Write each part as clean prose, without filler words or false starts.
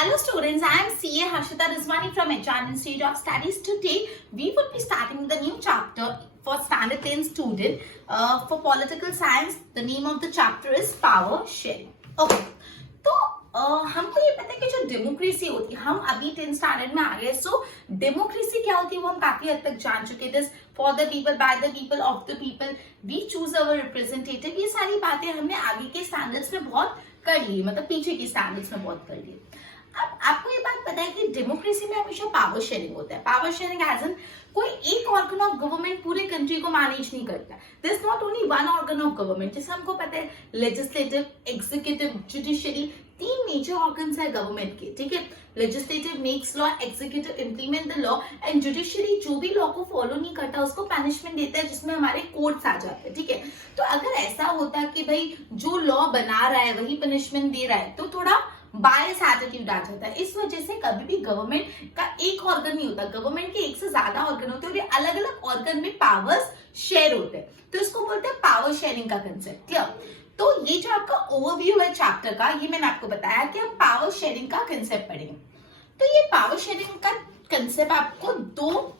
Hello students, I am CA Harshita Rizwani from HR Institute of Studies. Today we would be starting the new chapter for standard 10 student for political science. The name of the chapter is power sharing. Okay, तो हमको ये पता है कि जो democracy होती है, हम अभी 10 स्टैंडर्ड में आ गए. सो डेमोक्रेसी क्या होती है वो हम काफी हद तक जान चुके थे. For the people, by the people, of the people, we choose our representative. ये सारी बातें हमने आगे के स्टैंडर्ड्स में बहुत कर ली, मतलब पीछे के स्टैंडर्ड्स में बहुत कर ली. अब आपको ये बात पता है कि डेमोक्रेसी में हमेशा पावर शेयरिंग होता है. पावर शेयरिंग एज एन कोई एक ऑर्गन ऑफ गवर्नमेंट पूरे कंट्री को मैनेज नहीं करता. This is not only one organ of government. जैसे हमको पता है लेजिस्लेटिव, एग्जीक्यूटिव, जुडिशरी, तीन मेजर ऑर्गन्स है गवर्नमेंट के. ठीक है, legislative makes law, executive implement the law and judiciary जो भी लॉ को फॉलो नहीं करता उसको पनिशमेंट देता है, जिसमें हमारे कोर्ट्स आ जाते हैं. ठीक है, तो अगर ऐसा होता कि भाई जो लॉ बना रहा है वही पनिशमेंट दे रहा है तो थोड़ा बायस एटीट्यूड आ जाता है. इस वजह से कभी भी गवर्नमेंट का एक ऑर्गन नहीं होता, गवर्नमेंट के एक से ज्यादा ऑर्गन होते हैं और ये अलग अलग ऑर्गन में पावर्स शेयर होते हैं. तो इसको बोलते हैं पावर शेयरिंग का कंसेप्ट. क्लियर? तो ये जो आपका ओवरव्यू है चैप्टर का, ये मैंने आपको बताया कि हम पावर शेयरिंग का कंसेप्ट पढ़ेंगे. तो ये पावर शेयरिंग का कंसेप्ट आपको दो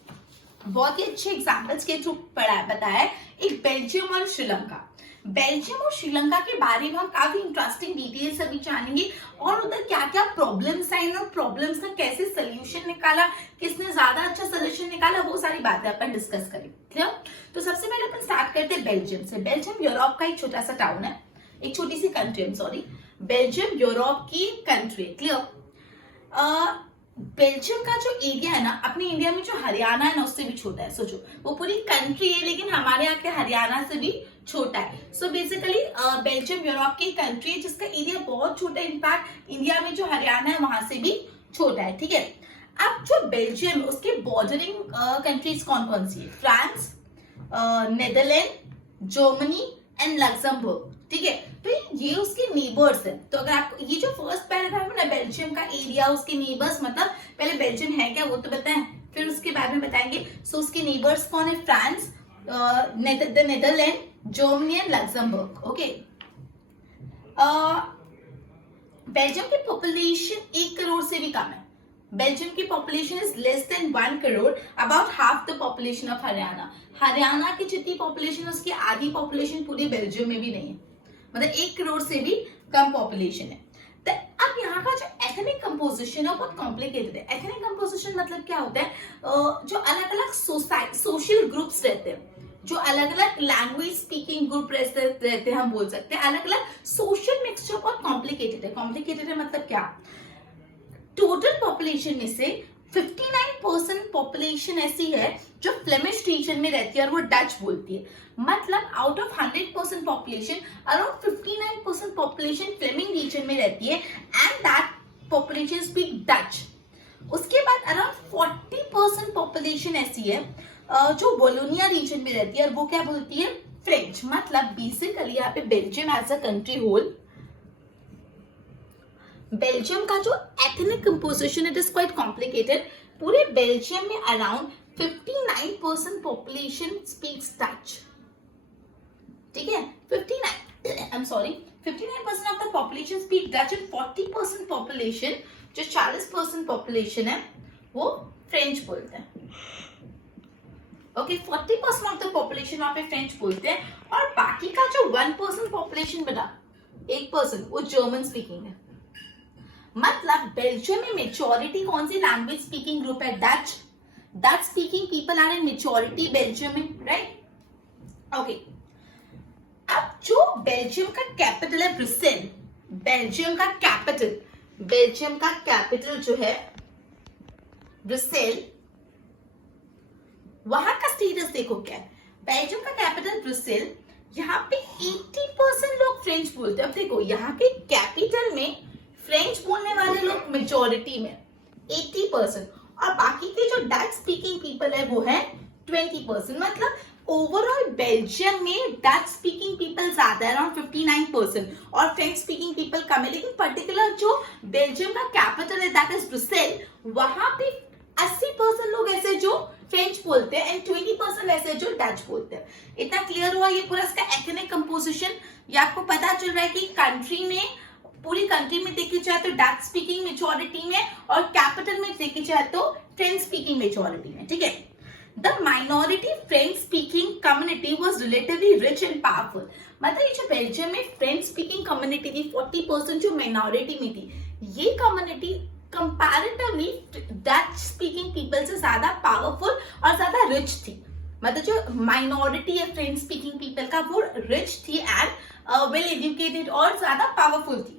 बहुत ही अच्छे एग्जाम्पल्स के थ्रू बताया है. एक बेल्जियम और श्रीलंका. बेल्जियम और श्रीलंका के बारे में हम काफी इंटरेस्टिंग डिटेल्स अभी जानेंगे और उधर क्या क्या प्रॉब्लम्स आई और प्रॉब्लम्स का कैसे सोल्यूशन निकाला, किसने ज्यादा अच्छा सोल्यूशन निकाला, वो सारी बातें अपन डिस्कस करेंगे. क्लियर? तो सबसे पहले अपन स्टार्ट करते हैं बेल्जियम से. बेल्जियम यूरोप का एक छोटा सा टाउन है, एक छोटी सी कंट्री. सॉरी, बेल्जियम यूरोप की कंट्री. क्लियर? बेल्जियम का जो एरिया है ना, अपने इंडिया में जो हरियाणा है ना उससे भी छोटा है. सोचो, वो पूरी कंट्री है लेकिन हमारे यहाँ के हरियाणा से भी छोटा है. सो बेसिकली बेल्जियम यूरोप की कंट्री है जिसका एरिया बहुत छोटा है. इनफैक्ट इंडिया में जो हरियाणा है वहां से भी छोटा है. ठीक है, अब जो बेल्जियम उसके बॉर्डरिंग कंट्रीज कौन कौन सी है? France, Netherland, Germany and Luxembourg. ठीक है, तो ये उसके नेबर्स है. तो अगर आपको ये जो फर्स्ट पैराग्राफ है ना, बेल्जियम का एरिया, उसके नेबर्स, मतलब पहले बेल्जियम है क्या वो तो बताएं, फिर उसके बाद में बताएंगे. सो उसके नेबर्स कौन है? France, Netherland, Germany and Luxembourg. Okay, Belgium की पॉपुलेशन 1 करोड़ से भी कम है. बेल्जियम की population is less than 1 crore, about half the population of Haryana. Haryana की जितनी पॉपुलेशन है उसकी आधी पॉपुलेशन पूरे बेल्जियम में भी नहीं है, मतलब 1 करोड़ से भी कम पॉपुलेशन है. तो अब यहाँ का जो एथनिक कंपोजिशन है बहुत कॉम्प्लिकेटेड है. एथनिक कंपोजिशन मतलब क्या होता है? जो अलग अलग सोशल ग्रुप्स रहते हैं, जो अलग अलग लैंग्वेज स्पीकिंग ग्रुप रहते हैं, हम बोल सकते हैं अलग अलग सोशल मिक्सचर. बहुत कॉम्प्लिकेटेड है. कॉम्प्लिकेटेड है मतलब क्या? टोटल पॉपुलेशन में से 59% पॉपुलेशन ऐसी है जो फ्लेमिश रीजन में रहती है और वो डच बोलती है. मतलब out of 100% population around 59% population Fleming region में रहती है and that population speak Dutch. उसके बाद अराउंड 40% पॉपुलेशन ऐसी है जो बोलोनिया रीजन में रहती है और वो क्या बोलती है? फ्रेंच. मतलब बेसिकली यहाँ पे Belgium as a country whole, Belgium का जो ethnic composition it is quite complicated. पूरे बेल्जियम में अराउंड 59% पॉपुलेशन स्पीक्स डच. ठीक है, 59% of the population speak Dutch and 40% population, जो 40% पॉपुलेशन है वो फ्रेंच बोलते हैं. ओके, 40% ऑफ द पॉपुलेशन वहां पे फ्रेंच बोलते हैं और बाकी का जो 1% पॉपुलेशन बना, 1% वो जर्मन स्पीकिंग है. मतलब बेल्जियम में मेजॉरिटी कौन सी लैंग्वेज स्पीकिंग ग्रुप है? Dutch. Dutch speaking people are in majority Belgium में, राइट? ओके, अब जो बेल्जियम का कैपिटल है ब्रुसेल, बेल्जियम का कैपिटल जो है ब्रुसेल, वहां का स्टेटस देखो क्या है. बेल्जियम का कैपिटल ब्रुसेल, यहाँ पे 80% लोग फ्रेंच बोलते हैं. अब देखो यहाँ के कैपिटल में फ्रेंच बोलने वाले लोग मेजॉरिटी में 80% और बाकी के जो डच स्पीकिंग पीपल है वो है 20%. मतलब ओवरऑल बेल्जियम में डच स्पीकिंग पीपल ज्यादा है, अराउंड 59%, और फ्रेंच स्पीकिंग पीपल कम है. लेकिन पर्टिकुलर जो बेल्जियम का कैपिटल है दैट इज ब्रुसेल, वहां पे 80% लोग ऐसे जो फ्रेंच बोलते हैं एंड 20% ऐसे जो डच बोलते हैं. इतना क्लियर हुआ ये पूरा इसका एथनिक कंपोजिशन. ये आपको पता चल रहा है कि कंट्री में पूरी कंट्री में देखी जाए तो डच स्पीकिंग मेजॉरिटी में, और कैपिटल में देखी जाए तो फ्रेंच स्पीकिंग मेजॉरिटी में, ठीक है। The minority French speaking community was relatively rich and powerful. मतलब ये जो बेल्जियम में फ्रेंच स्पीकिंग कम्युनिटी थी 40% जो माइनॉरिटी में थी, ये community comparatively Dutch speaking people से ज्यादा पावरफुल और ज्यादा रिच थी। मतलब जो माइनॉरिटी है फ्रेंच स्पीकिंग पीपल का वो रिच थी एंड वेल एजुकेटेड और ज्यादा पावरफुल थी।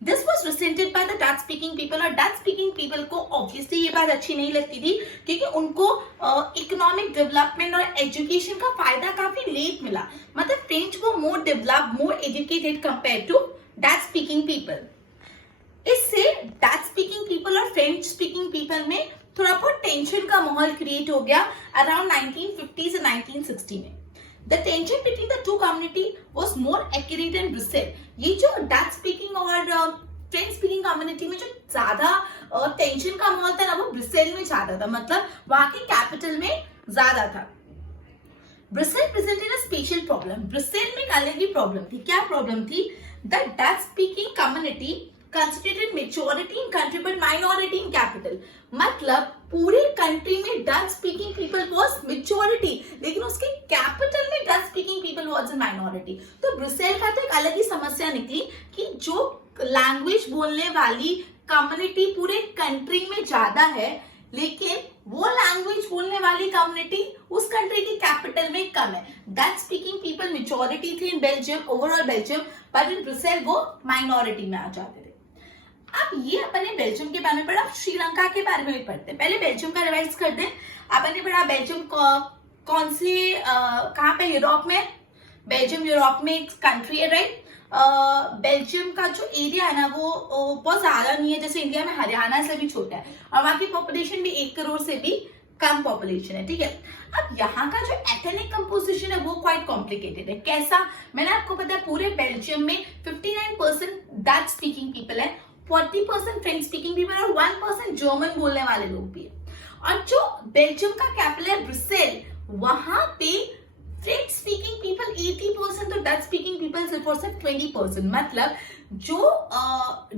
This was resented by the Dutch speaking people, और डच स्पीकिंग पीपल को ऑब्वियसली ये बात अच्छी नहीं लगती थी क्योंकि उनको इकोनॉमिक डेवलपमेंट और एजुकेशन का फायदा काफी लेट मिला। मतलब फ्रेंच को more develop, more educated compare to Dutch speaking people. इससे डच स्पीकिंग पीपल और फ्रेंच स्पीकिंग पीपल में थोड़ा बहुत टेंशन का माहौल क्रिएट हो गया अराउंड 1950 से 1960 में। The tension between the two community was more accurate in Brussels. ये जो डच स्पीकिंग और फ्रेंच स्पीकिंग कम्युनिटी में जो ज्यादा टेंशन का माहौल था ना, वो ब्रिसेल में ज्यादा था, मतलब वहां की कैपिटल में ज्यादा था। ब्रिसेल प्रेजेंटेड अ स्पेशल प्रॉब्लम। ब्रिसेल में एक अलग ही प्रॉब्लम थी। क्या प्रॉब्लम थी? The Dutch speaking community constituted majority in country but minority in capital। मतलब पूरे कंट्री में Dutch speaking people was majority, लेकिन उसके कैपिटल में Dutch speaking people was in minority. तो ब्रुसेल का तो एक अलग ही समस्या निकली कि जो लैंग्वेज बोलने वाली कम्युनिटी पूरे कंट्री में ज्यादा है, लेकिन वो लैंग्वेज बोलने वाली कम्युनिटी उस कंट्री की कैपिटल में कम है। डच स्पीकिंग पीपल मेजॉरिटी थे in Belgium, overall Belgium, but in Brussels वो माइनॉरिटी में आ जाते थे। अब ये अपने बेल्जियम के बारे में पढ़ा, श्रीलंका के बारे में भी पढ़ते हैं। पहले बेल्जियम का रिवाइज कर दें। आपने पढ़ा बेल्जियम कौन से कहाँ पे यूरोप में? बेल्जियम यूरोप में एक कंट्री है, राइट। बेल्जियम का जो एरिया है ना वो बहुत ज्यादा नहीं है, जैसे इंडिया में हरियाणा से भी छोटा है, और वहाँ की पॉपुलेशन भी 1 करोड़ से भी कम पॉपुलेशन है, ठीक है। अब यहाँ का जो एथनिक कंपोजिशन है वो क्वाइट कॉम्प्लिकेटेड है। कैसा? मैंने आपको पता है पूरे बेल्जियम में 59% डच स्पीकिंग पीपल है, 40% फ्रेंच स्पीकिंग पीपल और 1% जर्मन बोलने वाले लोग भी है। और जो बेल्जियम का कैपिटल है ब्रुसेल, वहां पे फ्रेंच स्पीकिंग पीपल 80% तो डच स्पीकिंग पीपल सिर्फ और सिर्फ 20%। मतलब जो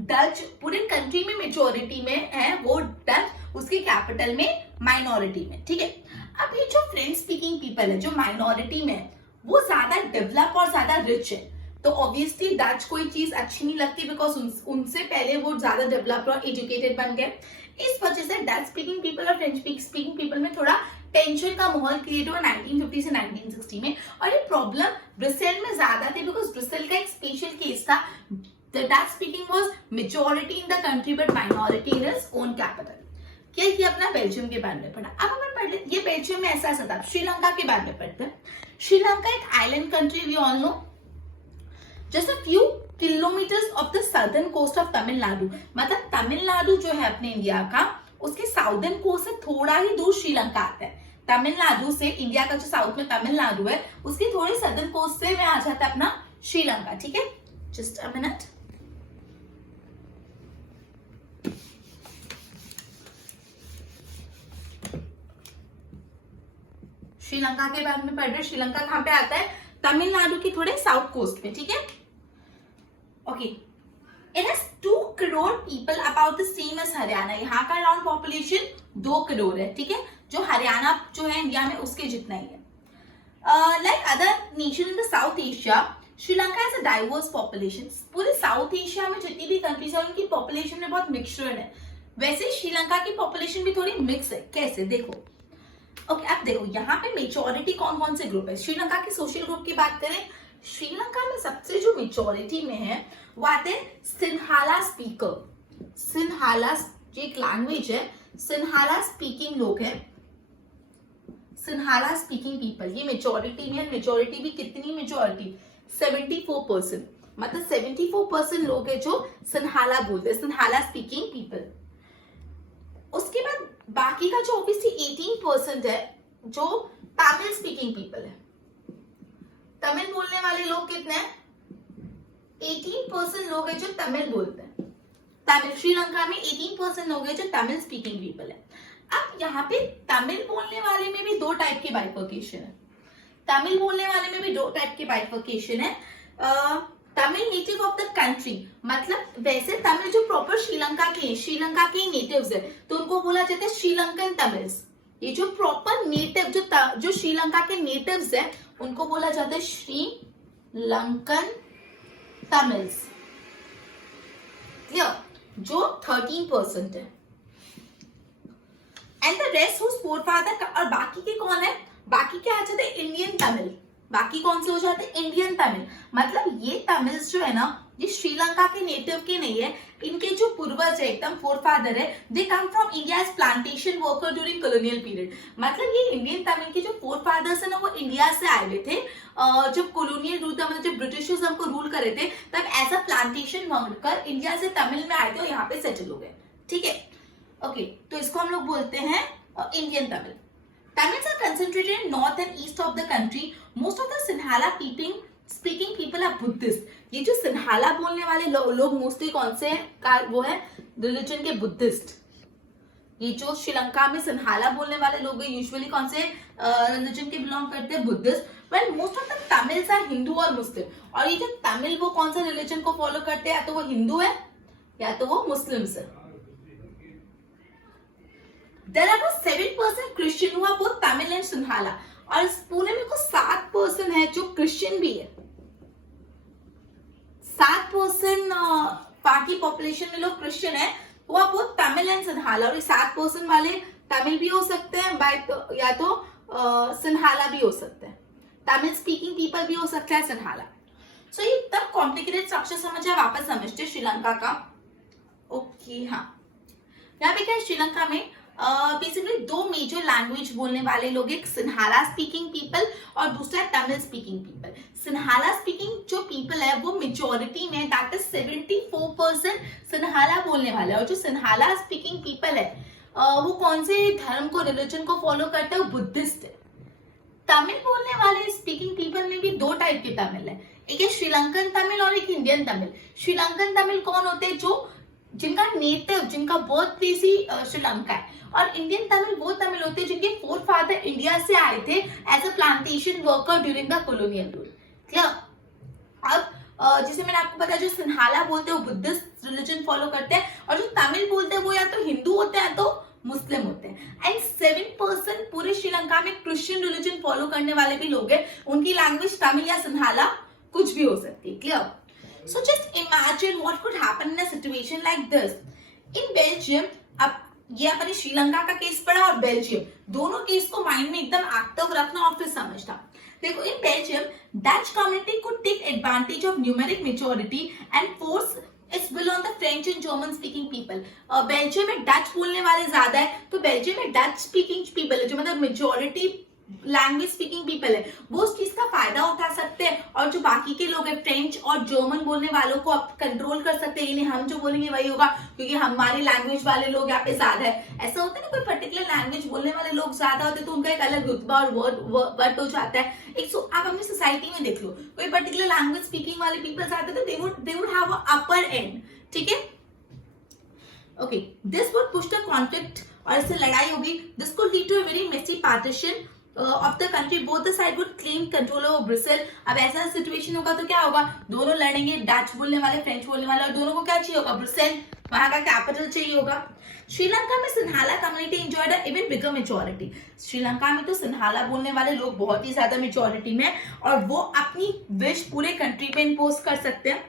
डच पूरे कंट्री में मेजोरिटी में है वो डच उसके कैपिटल में माइनॉरिटी में, ठीक है। अब ये जो फ्रेंच स्पीकिंग पीपल है जो माइनॉरिटी में है वो ज्यादा डेवलप और ज्यादा रिच है, तो ऑब्वियसली डच कोई चीज अच्छी नहीं लगती बिकॉज उनसे पहले वो ज्यादा डेवलप्ड और एजुकेटेड बन गए। इस वजह से डच स्पीकिंग पीपल और फ्रेंच स्पीकिंग पीपल में थोड़ा टेंशन का माहौल क्रिएट हुआ 1950 से 1960 में। और ये प्रॉब्लम ब्रुसेल में ज्यादा थी बिकॉज ब्रुसेल का एक स्पेशल केस था। The Dutch speaking was majority in the country but minority in its own capital. क्या किया? अपना बेल्जियम के बारे में पढ़ा। अब हमें पढ़ ले ये बेल्जियम में ऐसा था। श्रीलंका के बारे में पढ़ते हैं। श्रीलंका एक island country, we all know, just a few kilometers of the southern coast of Tamil Nadu. मतलब तमिलनाडु जो है अपने इंडिया का, उसके साउदर्न कोस्ट से थोड़ा ही दूर श्रीलंका आता है। तमिलनाडु से इंडिया का जो साउथ में तमिलनाडु है उसकी थोड़ी सदर्न कोस्ट से में आ जाता है अपना श्रीलंका, ठीक है। Just a minute. श्रीलंका के बारे में पढ़ रहे। श्रीलंका कहां पे आता है? तमिलनाडु की थोड़े साउथ कोस्ट में, ठीक है। Okay, it has 2 crore people about the same as Haryana. यहाँ का अराउंड पॉपुलेशन 2 करोड़ है, ठीक है, जो हरियाणा जो है इंडिया में उसके जितना ही है। Like other nation in the south Asia, Sri Lanka has a diverse population. पूरे साउथ एशिया में जितनी भी कंट्रीज है उनकी पॉपुलेशन में बहुत मिक्सचर है। वैसे श्रीलंका की पॉपुलेशन भी थोड़ी मिक्स है। कैसे? देखो, ओके, अब देखो यहाँ पे मेजॉरिटी कौन कौन से ग्रुप है। श्रीलंका के सोशल ग्रुप की बात करें, श्रीलंका में सबसे जो मेजॉरिटी में है वो आते हैं सिन्हाला स्पीकर। सिन्हाला जो एक लैंग्वेज है, सिन्हाला स्पीकिंग लोग हैं, सिन्हाला स्पीकिंग पीपल, ये मेजॉरिटी में है। मेजॉरिटी भी कितनी मेजॉरिटी? 74%। मतलब 74% लोग हैं जो सिन्हाला बोलते हैं, सिन्हाला स्पीकिंग पीपल। उसके बाद बाकी का जो ऑब्वियसली 18% है जो तमिल स्पीकिंग पीपल है। तमिल बोलने वाले लोग कितने हैं? 18% लोग हैं जो तमिल बोलते हैं। तमिल श्रीलंका में 18% लोग हैं जो तमिल स्पीकिंग पीपल है। अब यहाँ पे तमिल बोलने वाले में भी 2 टाइप के बाइफर्केशन है। तमिल बोलने वाले में भी 2 टाइप के बाइफर्केशन है। Tamil native of the country, मतलब वैसे तमिल जो प्रॉपर श्रीलंका के नेटिव्स है तो उनको बोला जाता है श्रीलंकन तमिल्स। ये जो प्रॉपर नेटिव जो श्रीलंका के नेटिव्स है उनको बोला जाता है श्रीलंकन तमिल्स। क्लियर? जो 13% है। एंड द रेस्ट हुज फोरफादर, और बाकी के कौन है? बाकी क्या आ जाते हैं? इंडियन तमिल। बाकी कौन से हो जाते हैं? इंडियन तमिल। मतलब ये तमिल्स जो है ना, ये श्रीलंका के नेटिव के नहीं है, इनके जो पूर्वज है, एकदम फोरफादर है, they come from India as plantation worker during colonial period. मतलब ये इंडियन तमिल के जो फोरफादर्स है ना, वो इंडिया से आए हुए थे जब कॉलोनियल रूल था, मतलब जब ब्रिटिशर्स हमको रूल कर रहे थे, तब as a plantation worker India से तमिल में आए थे और यहाँ पे सेटल हो गए। ठीक है, ओके, तो इसको हम लोग बोलते हैं Indian Tamil. Tamils are concentrated in north and east of the country. Most of the Sinhala speaking people are Buddhist. ये जो सिन्हाला बोलने वाले लोग मोस्टली कौन से हैं? वो है रिलीजन के बुद्धिस्ट। ये जो श्रीलंका में सिन्हाला बोलने वाले लोग हैं यूजुअली कौन से रिलीजन के बिलोंग करते हैं? Buddhist. When most of the Tamils are Hindu और मुस्लिम। और ये जो तमिल वो कौन सा रिलीजन को फॉलो करते हैं? या तो वो हिंदू है या तो वो मुस्लिम्स है। There are about 7% Christian who are both Tamil and Sinhala, और इस पूरे में कुछ 7% है जो क्रिश्चियन भी है। 7% बाकी पॉपुलेशन में लोग क्रिश्चियन है, वो आप बहुत तमिल एंड सिन्हाला, और ये 7% वाले तमिल भी हो सकते हैं या तो सिन्हाला भी हो सकते हैं, तमिल स्पीकिंग पीपल भी हो सकता है सिन्हाला। सो ये एकदम कॉम्प्लिकेटेड स्ट्रक्चर समझे, वापस समझते श्रीलंका का। ओके, हाँ, यहाँ पे क्या है श्रीलंका में बेसिकली दो मेजर लैंग्वेज बोलने वाले लोग, एक सिन्हाला स्पीकिंग पीपल और दूसरा Tamil speaking people. Sinhala speaking जो पीपल है वो मेजोरिटी में, दैट इज 74% सिन्हाला बोलने वाले, और जो सिन्हाला स्पीकिंग पीपल है वो कौन से धर्म को, रिलीजन को फॉलो करते हैं? वो बुद्धिस्ट है। तमिल बोलने वाले स्पीकिंग पीपल में भी दो टाइप के तमिल है, एक है श्रीलंकन तमिल और एक इंडियन तमिल। श्रीलंकन तमिल कौन होते हैं? जो जिनका नेटिव, जिनका बर्थ प्लेस ही श्रीलंका है, और इंडियन तमिल वो तमिल होते हैं जिनके फोर फादर इंडिया से आए थे as a plantation worker during the colonial rule. Clear? अब जैसे मैंने आपको बताया, जो सिन्हाला बोलते हैं वो बुद्धिस्ट रिलीजन फॉलो करते हैं, और जो तमिल बोलते हैं वो या तो हिंदू होते हैं तो मुस्लिम होते हैं। एंड 7% पूरे श्रीलंका में क्रिश्चियन रिलीजन फॉलो करने वाले भी लोग हैं, उनकी लैंग्वेज तमिल या सिन्हाला कुछ भी हो सकती है। Clear? So just imagine what could happen in a situation like this. In Belgium, अब ये अपने श्रीलंका का केस पढ़ा और बेल्जियम, दोनों केस को माइंड में एकदम एक्टिव रखना और फिर समझना। देखो, in Belgium Dutch community could take advantage of numeric majority and force its will on the French and German speaking people. Belgium में डच बोलने वाले ज्यादा है, तो बेल्जियम में डच स्पीकिंग पीपल है, जो मतलब मेजोरिटी लैंग्वेज स्पीकिंग पीपल है, वो उस चीज का फायदा उठा सकते हैं, और जो बाकी के लोग हैं फ्रेंच और जर्मन बोलने वालों को आप कंट्रोल कर सकते हैं। हम जो बोलेंगे वही होगा क्योंकि हमारी लैंग्वेज वाले लोग यहाँ पे ज्यादा है। ऐसा होता है ना, कोई पर्टिकुलर लैंग्वेज बोलने वाले लोग ज्यादा होते हैं तो उनका एक अलग रुतबा और वर्ड हो जाता है। एक आप अपनी सोसाइटी में देख लो, कोई पर्टिकुलर लैंग्वेज स्पीकिंग वाले पीपल आते तो they would have a upper hand. ठीक है, okay, this would push the conflict, और इससे लड़ाई होगी। This could lead to a very messy partition of the country, both the side would claim control over Brussels। अब ऐसा situation होगा तो क्या होगा? दोनों लड़ेंगे, डच बोलने वाले, फ्रेंच बोलने वाले, और दोनों को क्या चाहिए होगा? ब्रुसेल, वहां का कैपिटल चाहिए होगा। श्रीलंका में Sinhala community enjoyed a even bigger majority. Sri Lanka में तो सिन्हाला बोलने वाले लोग बहुत ही ज्यादा मेजॉरिटी में, और वो अपनी विश पूरे कंट्री पे इम्पोज कर सकते हैं।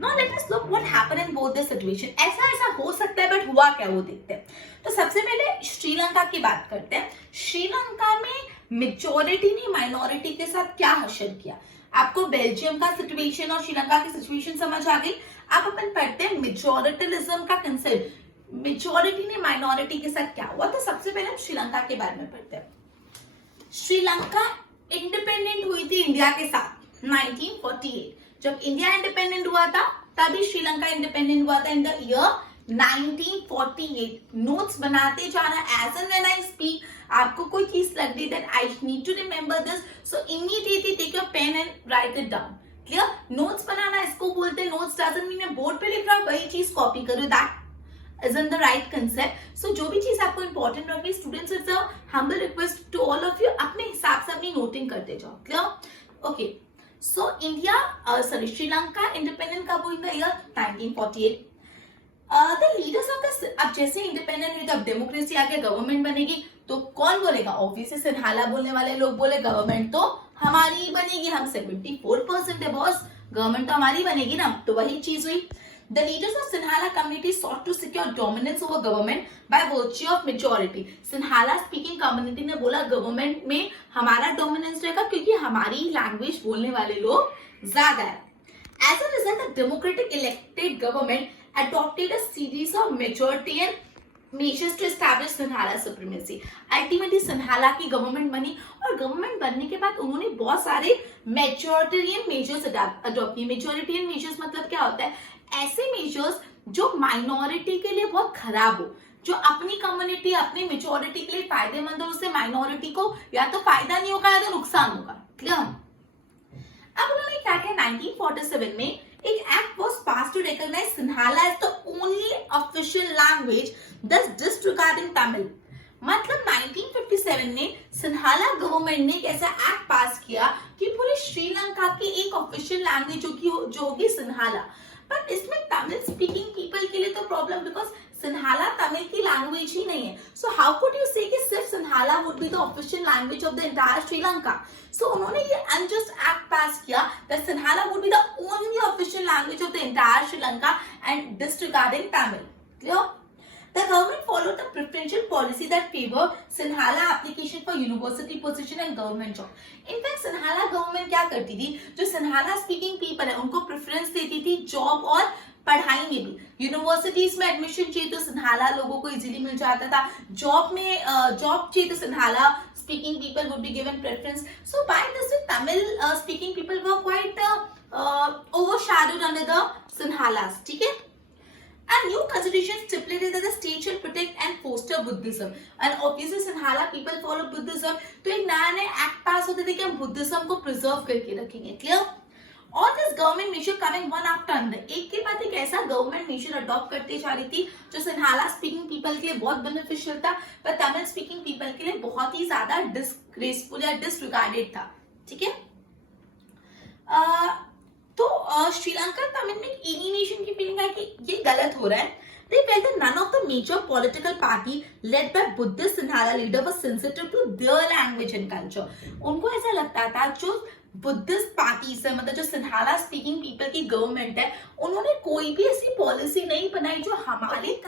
Now let us look what happened in both the situation. ऐसा हो सकता है, बट हुआ क्या वो देखते हैं। तो सबसे पहले श्रीलंका की बात करते हैं। श्रीलंका में मेजॉरिटी ने माइनॉरिटी के साथ क्या हशर किया। आपको बेल्जियम का सिचुएशन और श्रीलंका की सिचुएशन समझ आ गई। अब अपन पढ़ते हैं मेजॉरिटलिज्म का कंसेप्ट। मेजॉरिटी ने माइनॉरिटी के साथ क्या हुआ, तो सबसे पहले हम श्रीलंका के बारे में पढ़ते हैं। श्रीलंका इंडिपेंडेंट हुई थी इंडिया के साथ 1948। जब इंडिया इंडिपेंडेंट हुआ था तभी श्रीलंका इंडिपेंडेंट हुआ था इन द ईयर 1948। नोट्स बनाते जाना as and when I speak. आपको कोई चीज लग रही that I need to remember this, so immediately take your pen and write it down. Clear? Notes बनाना इसको बोलते हैं। नोट्स डजंट मीन मैं बोर्ड पे लिख रहा हूं वही चीज कॉपी करो, that isn't the right concept। So जो भी चीज आपको इंपॉर्टेंट रखी, students, it's a humble request to all of you, अपने हिसाब से अपनी नोटिंग करते जाओ। Clear? Okay, so India Sri Lanka independent कब हुई था? 1948. द लीडर्स ऑफ द, अब जैसे इंडिपेंडेंट हुई तो अब डेमोक्रेसी आके गवर्नमेंट बनेगी, तो कौन बोलेगा? ऑब्वियसली सिन्हाला बोलने वाले लोग बोले गवर्नमेंट तो हमारी ही बनेगी, हम 74% है बॉस, गवर्नमेंट तो हमारी बनेगी ना. तो वही चीज हुई. The leaders of Sinhala community sought to secure dominance over government by virtue of majority. Sinhala speaking community ने बोला गवर्नमेंट में हमारा डोमिनेंस रहेगा क्योंकि हमारी लैंग्वेज बोलने वाले लोग ज्यादा है. As a result, the democratic elected government adopted a series of majoritarian measures to establish Sinhala supremacy. Ultimately, Sinhala की गवर्नमेंट बनी और गवर्नमेंट बनने के बाद उन्होंने बहुत सारे मेजोरिटेरियन मेजर्स अडॉप्ट किए. मेजोरिटेरियन मेजर्स मतलब क्या होता है? ऐसे मेजर्स जो माइनॉरिटी के लिए बहुत खराब हो, जो अपनी कम्युनिटी अपनी मेजोरिटी के लिए फायदेमंद हो, उससे माइनॉरिटी को या तो फायदा नहीं होगा या तो नुकसान होगा. क्लियर? अब उन्होंने क्या किया? 1947 में एक act was pass to recognise Sinhala as the only official language, thus disregarding Tamil. मतलब 1957 में सिन्हाला गवर्नमेंट ने एक ऐसा एक्ट पास किया कि पूरे श्रीलंका की एक ऑफिशियल लैंग्वेज जो होगी सिन्हाला. बट इसमें तमिल स्पीकिंग पीपल के लिए तो प्रॉब्लम, बिकॉज सिन्हाला तमिल की लैंग्वेज ही नहीं है. सो हाउ कुड यू से कि सिर्फ Sinhala would be the official language of the entire Sri Lanka. So उन्होंने ये अनजस्ट एक्ट पास किया that Sinhala would be the only official language of the entire Sri Lanka and disregarding Tamil. Clear? The government followed the preferential policy that favored Sinhala application for university position and government job. In fact, Sinhala government क्या करती थी? जो Sinhala speaking people है उनको preference देती थी job और पढ़ाई में भी. यूनिवर्सिटीज में एडमिशन चाहिए तो सिन्हाला लोगों को इजीली मिल जाता था. जॉब में जॉब चाहिए तो Sinhala speaking people would be given preference. So by this way, Tamil speaking people were quite overshadowed under the Sinhalas. ठीक है? A new constitution stipulated that the state should protect and foster Buddhism. And obviously Sinhala people follow Buddhism. तो एक नया act पास होते थे कि हम Buddhism को प्रिजर्व करके रखेंगे. Clear? All this government measure coming one after another. एक के बाद एक ऐसा गवर्नमेंट मेजर अडॉप्ट करते जा रही थी जो सिन्हाला स्पीकिंग पीपल के लिए बहुत बेनिफिशियल था, पर तमिल स्पीकिंग पीपल के लिए बहुत ही ज्यादा डिसग्रेसफुल या डिसरिगार्डेड था. ठीक है? तो श्रीलंका तमिल में एलिनेशन की फीलिंग है कि ये गलत हो रहा है. They felt that none of the major political party led by Buddhist Sinhala leader was sensitive to their language and culture. उनको ऐसा लगता था जो बुद्धिस्ट पार्टीज है, मतलब जो सिन्हाला स्पीकिंग पीपल की गवर्नमेंट है, उन्होंने कोई भी ऐसी पॉलिसी नहीं बनाई जो हमारे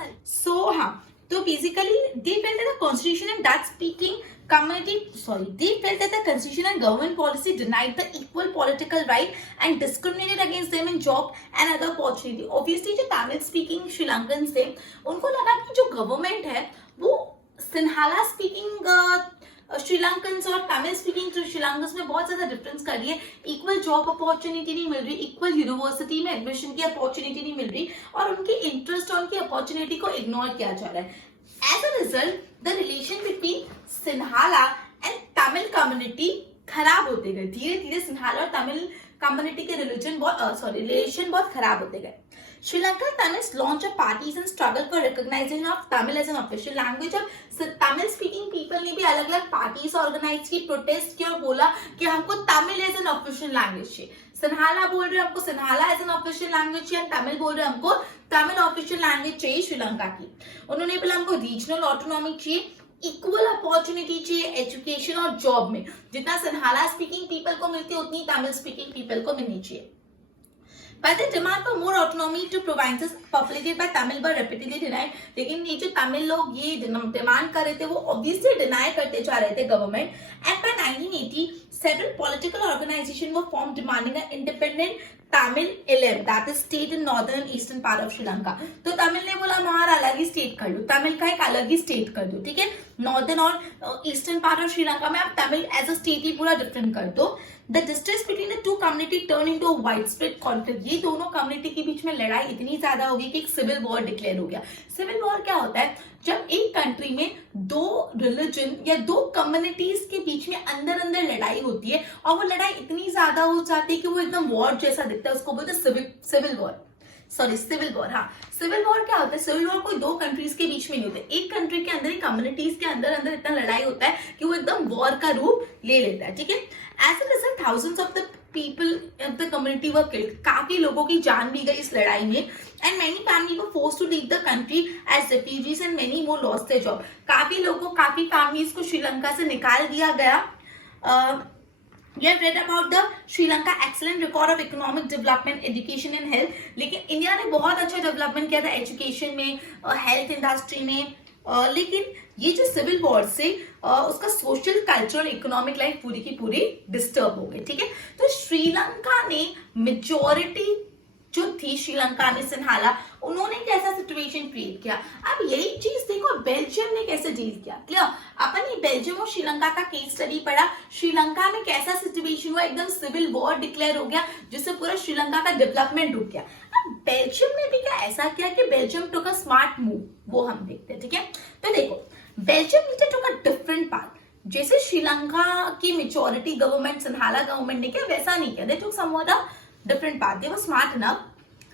तो basically they felt that the constitution and Dutch speaking they felt that the constitution and government policy denied the equal political right and discriminated against them in job and other opportunity. Obviously जो Tamil speaking Sri Lankan थे उनको लगा कि जो government है वो Sinhala speaking Sri Lankan और Tamil speaking Sri Lankan में बहुत ज्यादा डिफरेंस कर रही है. इक्वल जॉब अपॉर्चुनिटी नहीं मिल रही, इक्वल यूनिवर्सिटी में एडमिशन की अपॉर्चुनिटी नहीं मिल रही और उनके इंटरेस्ट और उनकी अपॉर्चुनिटी को इग्नोर किया जा रहा है. As a result, the relation between Sinhala and Tamil community खराब होते गए. धीरे धीरे सिन्हाला और तमिल कम्युनिटी के रिलेशन बहुत खराब होते गए. Sri Lanka Tamils launch a parties and struggle for recognition of Tamil as an official language. अब तमिल स्पीकिंग पीपल ने भी अलग अलग पार्टीज ऑर्गेनाइज की, प्रोटेस्ट किया और बोला कि हमको Tamil as an official language चाहिए. सिन्हाला बोल रहे हमको Sinhala as an official language चाहिए, तमिल बोल रहे हमको तमिल ऑफिशियल लैंग्वेज चाहिए श्रीलंका की. उन्होंने बोला हमको रीजनल ऑटोनॉमी चाहिए, इक्वल अपॉर्चुनिटी चाहिए एजुकेशन और जॉब में. जितना सिन्हाला स्पीकिंग पीपल को मिलती है उतनी तमिल स्पीकिंग पीपल को मिलनी चाहिए. But the demand for more autonomy to provinces populated by Tamil were repeatedly denied. लेकिन ये जो तमिल लोग ये डिमांड कर रहे थे वो obviously डिनाई करते जा रहे थे government. And by 1980, several political organizations were formed demanding an independent Tamil Elam, that is state in northern and eastern part of Sri Lanka. तो तमिल ने बोला हमारा अलग ही स्टेट कर दो, तमिल का एक अलग ही स्टेट कर दो. ठीक है? नॉर्दर्न और ईस्टर्न पार्ट ऑफ श्रीलंका में आप तमिल एज अ स्टेट ही पूरा डिफरेंट कर दो. The distress between the two community turned into a widespread conflict. ये दोनों कम्युनिटी के बीच में लड़ाई इतनी ज्यादा होगी कि एक सिविल वॉर डिक्लेयर हो गया. सिविल वॉर क्या होता है? जब एक कंट्री में दो रिलीजन या दो कम्युनिटीज के बीच में अंदर अंदर लड़ाई होती है और वो लड़ाई इतनी ज्यादा हो जाती है कि वो एकदम वॉर जैसा दिखता है, उसको बोलते हैं civil war. Sorry civil war, हाँ सिविल वॉर क्या होता है, सिविल वॉर कोई दो कंट्रीज के बीच में नहीं होता, एक कंट्री के अंदर ही कम्युनिटीज के अंदर अंदर इतना लड़ाई होता है कि वो एकदम वॉर का रूप ले लेता है, ठीक है। As a result thousands of the people of the community were killed, काफी लोगों की जान भी गई इस लड़ाई में, and many family were forced to leave the country as refugees and many more lost their job, काफी लोगों काफी फैमिलीज को श्रीलंका से निकाल दिया गया। You have read about the Sri Lanka excellent record of economic development, education and health. लेकिन India ने बहुत अच्छा डेवलपमेंट किया था एजुकेशन में, हेल्थ इंडस्ट्री में, लेकिन ये जो सिविल वॉर से उसका सोशल कल्चरल इकोनॉमिक लाइफ पूरी की पूरी डिस्टर्ब हो गई, ठीक है। तो श्रीलंका ने मेजोरिटी जो थी श्रीलंका में सिन्हाला, उन्होंने कैसा सिचुएशन क्रिएट किया। अब यही चीज देखो बेल्जियम ने कैसे डील किया, क्लियर। अपन ये बेल्जियम और श्रीलंका का केस स्टडी पढ़ा, श्रीलंका में कैसा सिचुएशन हुआ, एकदम सिविल वॉर डिक्लेयर हो गया जिससे पूरा श्रीलंका का डेवलपमेंट रुक गया। अब बेल्जियम ने भी क्या ऐसा किया कि Belgium took a smart move, वो हम देखते हैं, ठीक है। तो देखो बेल्जियम नीचे टुक अ डिफरेंट पाथ, जैसे श्रीलंका की मेजॉरिटी गवर्नमेंट सिन्हाला गवर्नमेंट ने किया वैसा नहीं किया, they took somewhat a different path. They were smart enough.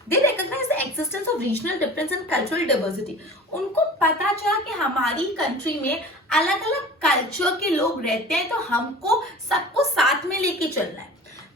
They recognize the existence of regional difference and cultural diversity. उनको पता चला कि हमारी कंट्री में अलग अलग कल्चर के लोग रहते हैं, तो हमको सबको साथ में लेके चलना है।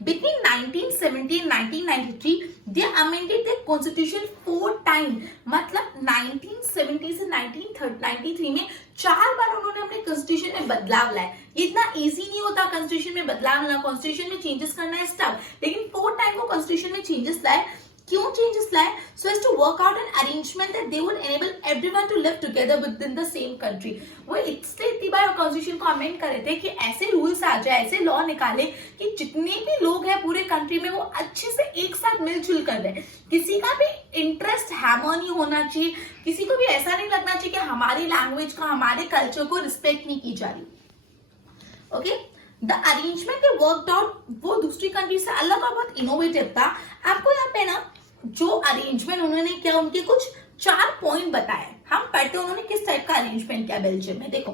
Between 1970 and 1993, they amended their constitution 4 times. मतलब 1970 से 1993 में 4 बार उन्होंने अपने कॉन्स्टिट्यूशन में बदलाव लाए। ये इतना इजी नहीं होता कॉन्स्टिट्यूशन में बदलाव लाना, कॉन्स्टिट्यूशन में चेंजेस करना है स्टफ, लेकिन 4 टाइम वो कॉन्स्टिट्यूशन में चेंजेस लाए। क्यों चेंजेस लाए? So as to work out an arrangement that they would enable everyone to live together with in the same country. वो इसलिए इतनी बार कॉन्स्टिट्यूशन को अमेंड करे थे कि ऐसे रूल्स आ जाए, ऐसे लॉ निकाले कि जितने भी लोग हैं पूरे कंट्री में वो अच्छे से एक साथ मिलजुल कर रहे, किसी का भी इंटरेस्ट हैमर नहीं होना चाहिए, किसी को भी ऐसा नहीं लगना चाहिए कि हमारी लैंग्वेज का, हमारे कल्चर को रिस्पेक्ट नहीं की जा रही। Okay, the arrangement they worked out वो दूसरी कंट्री से अलग और बहुत इनोवेटिव था। आपको यहाँ पे ना जो अरेंजमेंट उन्होंने किया, उनके कुछ 4 पॉइंट बताए, हम पढ़ते उन्होंने किस टाइप का अरेंजमेंट किया बेल्जियम में। देखो,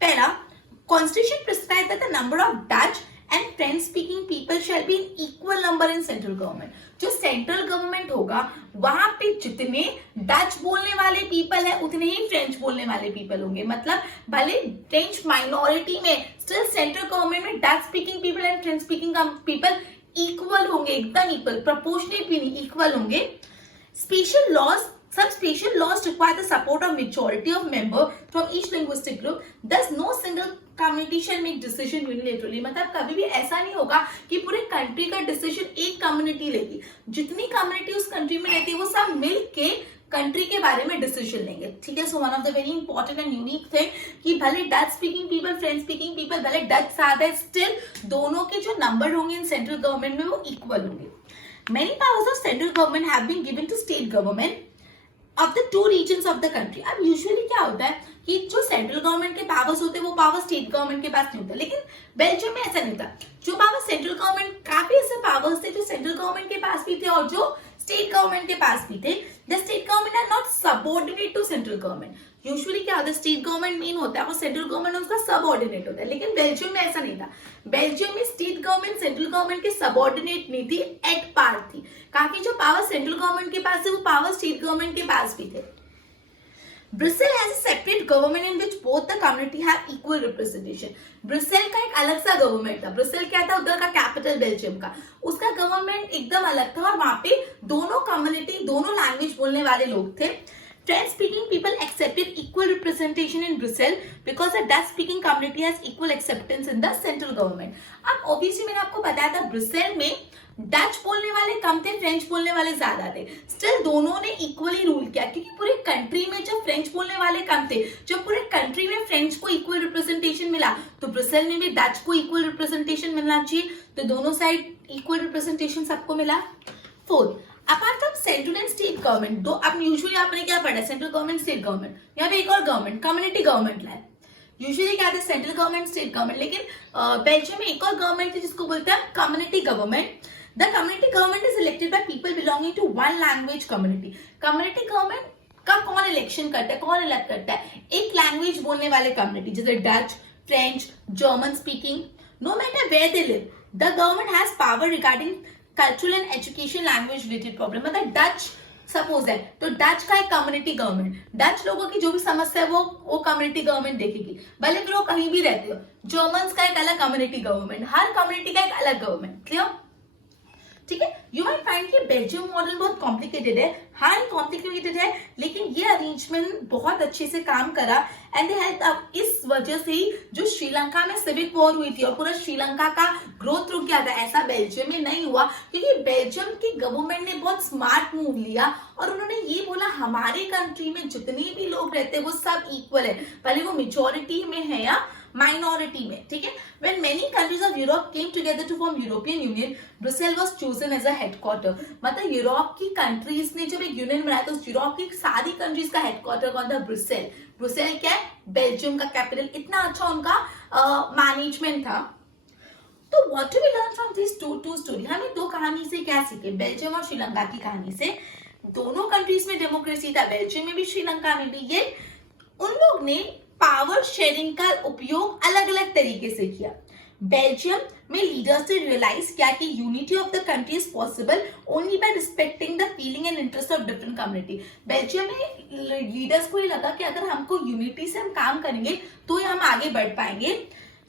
पहला, constitution prescribe that the number of Dutch and French speaking people shall be in equal number in central government. जो सेंट्रल गवर्नमेंट होगा वहां पे जितने डच बोलने वाले पीपल है उतने ही फ्रेंच बोलने वाले पीपल होंगे। मतलब भले फ्रेंच माइनॉरिटी में, स्टिल सेंट्रल गवर्नमेंट में Dutch speaking people and French speaking people equal होंगे, एकदम इक्वल, प्रोपोर्शनेट भी नहीं, इक्वल होंगे। Special laws, some special laws require the support of majority of member from each linguistic group. Thus no single community shall make decision unilaterally. मतलब कभी भी ऐसा नहीं होगा कि पूरे कंट्री का डिसीजन एक कम्युनिटी लेगी, जितनी कम्युनिटी उस कंट्री में रहती है वो सब मिल के कंट्री के बारे में डिसीजन लेंगे, ठीक है। So one of the very important and unique thing कि भले Dutch speaking people, French speaking people, भले डच साथ है, स्टिल दोनों के जो नंबर होंगे इन सेंट्रल गवर्नमेंट में वो इक्वल होंगे। Many powers of central government have been given to state government of the 2 regions of the country. अब यूजुअली क्या होता है कि जो सेंट्रल गवर्नमेंट के पावर्स होते हैं वो पावर स्टेट गवर्नमेंट के पास नहीं होता, लेकिन बेल्जियम में ऐसा नहीं था। जो पावर सेंट्रल गवर्नमेंट, काफी ऐसे पावर्स थे जो सेंट्रल गवर्नमेंट के पास भी थे और जो स्टेट गवर्नमेंट के पास भी थे। The state government are not subordinate to central government. Usually क्या होता है, स्टेट गवर्नमेंट मेन होता है, वो सेंट्रल गवर्नमेंट उसका सबऑर्डिनेट होता है, लेकिन बेल्जियम में ऐसा नहीं था। बेल्जियम में स्टेट गवर्नमेंट सेंट्रल गवर्नमेंट के सबऑर्डिनेट नहीं थी, एट पार थी। काफी जो पावर सेंट्रल गवर्नमेंट के पास है वो पावर स्टेट गवर्नमेंट के पास भी थे। Brussels has a separate government in which both the community have equal representation. Brussels का एक अलग सा गवर्नमेंट था। ब्रिसेल क्या था, उधर का कैपिटल बेल्जियम का, उसका गवर्नमेंट एकदम अलग था और वहां पे दोनों कम्युनिटी, दोनों लैंग्वेज बोलने वाले लोग थे। French speaking people accepted equal representation in Brussels because the Dutch speaking community has equal acceptance in the central government. अब obviously मैंने आपको बताया था ब्रुसेल में डच बोलने वाले कम थे, फ्रेंच बोलने वाले ज्यादा थे, स्टिल दोनों ने इक्वली रूल किया क्योंकि पूरे कंट्री में जब फ्रेंच बोलने वाले कम थे, जब पूरे कंट्री में फ्रेंच को इक्वल रिप्रेजेंटेशन मिला तो ब्रुसेल में भी डच को इक्वल रिप्रेजेंटेशन मिलना चाहिए, तो दोनों साइड इक्वल रिप्रेजेंटेशन सबको मिला। Fourth, apart from central and state government, दो अब यूजुअली आपने क्या पढ़ा, सेंट्रल गवर्नमेंट, स्टेट गवर्नमेंट, यहाँ पे एक और गवर्नमेंट, कम्युनिटी गवर्नमेंट लाए। यूजुअली क्या था, सेंट्रल गवर्नमेंट, स्टेट गवर्नमेंट, लेकिन बेल्जियम में एक और गवर्नमेंट थी जिसको बोलते हैं community government. The community government is elected by people belonging to one language community. Community government का कौन इलेक्शन करता है, कौन इलेक्ट करता है, एक लैंग्वेज बोलने वाले कम्युनिटी, जैसे Dutch, French, German speaking, no matter where they live, the government has power regarding cultural and education language related problem. मतलब डच सपोज है तो डच का एक कम्युनिटी गवर्नमेंट, डच लोगों की जो भी समस्या है वो कम्युनिटी गवर्नमेंट देखेगी, भले भी लोग कहीं भी रहते हो। जर्मन्स का एक अलग कम्युनिटी गवर्नमेंट, हर कम्युनिटी का एक अलग गवर्नमेंट। क्लियर? ठीक है। यू माइट फाइंड कि बेल्जियम मॉडल बहुत कॉम्प्लिकेटेड है, हाँ कॉम्प्लिकेटेड है, लेकिन ये अरेंजमेंट बहुत अच्छे से काम करा एंड दे हेल्प। इस वजह से ही जो श्रीलंका में सिविक वॉर हुई थी और पूरा श्रीलंका का ग्रोथ रुक गया था, ऐसा बेल्जियम में नहीं हुआ, क्योंकि बेल्जियम की गवर्नमेंट ने बहुत स्मार्ट मूव लिया और उन्होंने ये बोला हमारे कंट्री में जितने भी लोग रहते हैं वो सब इक्वल है, भले वो मेजोरिटी में है या माइनॉरिटी में। ठीक है। When many countries of Europe came together to form European Union, Brussels was chosen as a headquarter. मतलब यूरोप की कंट्रीज ने जब एक यूनियन बनाया तो यूरोप की सारी कंट्रीज का हेडक्वार्टर कौन था? ब्रुसेल। ब्रुसेल क्या है? बेल्जियम का कैपिटल। इतना अच्छा उनका मैनेजमेंट था। तो what do we learn from this two story? हमें दो कहानी से क्या सीखे? बेल्जियम और श्रीलंका की कहानी से। दोनों कंट्रीज में डेमोक्रेसी था, बेल्जियम में भी श्रीलंका में भी। ये उन लोग ने पावर शेयरिंग का उपयोग अलग अलग तरीके से किया। बेल्जियम में लीडर्स ने रियलाइज किया कि unity of the country is possible only by respecting the feeling and interest of different community. Belgium में लीडर्स को ये लगा कि अगर हमको यूनिटी से हम काम करेंगे तो हम आगे बढ़ पाएंगे।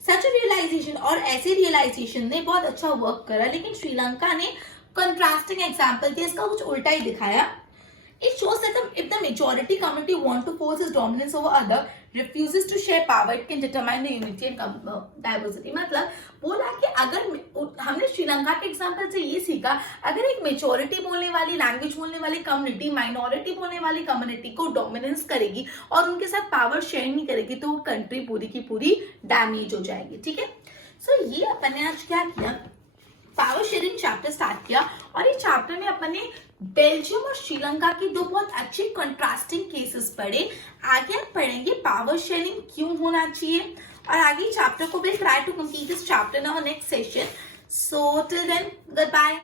सच रियलाइजेशन, और ऐसे रियलाइजेशन ने बहुत अच्छा वर्क करा, लेकिन श्रीलंका ने कंट्रास्टिंग एग्जाम्पल दिया, इसका कुछ उल्टा ही दिखाया। It shows that if the majority community want to force its dominance over other, refuses to share power, it can determine the unity and diversity. मतलब बोला कि अगर हमने श्रीलंका के एग्जांपल से ये सीखा, अगर एक मेजोरिटी बोलने वाली, लैंग्वेज बोलने वाली कम्युनिटी माइनॉरिटी बोलने वाली कम्युनिटी को डोमिनेंस करेगी और उनके साथ पावर शेयर नहीं करेगी तो वो कंट्री पूरी की पूरी डैमेज हो जाएगी। ठीक है। सो ये अपन ने आज क्या किया? पावर शेयरिंग चैप्टर स्टार्ट किया और इस चैप्टर में अपन ने बेल्जियम और श्रीलंका की दो बहुत अच्छे कंट्रास्टिंग केसेस पढ़े। आगे हम पढ़ेंगे पावर शेयरिंग क्यों होना चाहिए, और आगे चैप्टर को will try to complete this chapter in our next session. So till then good bye.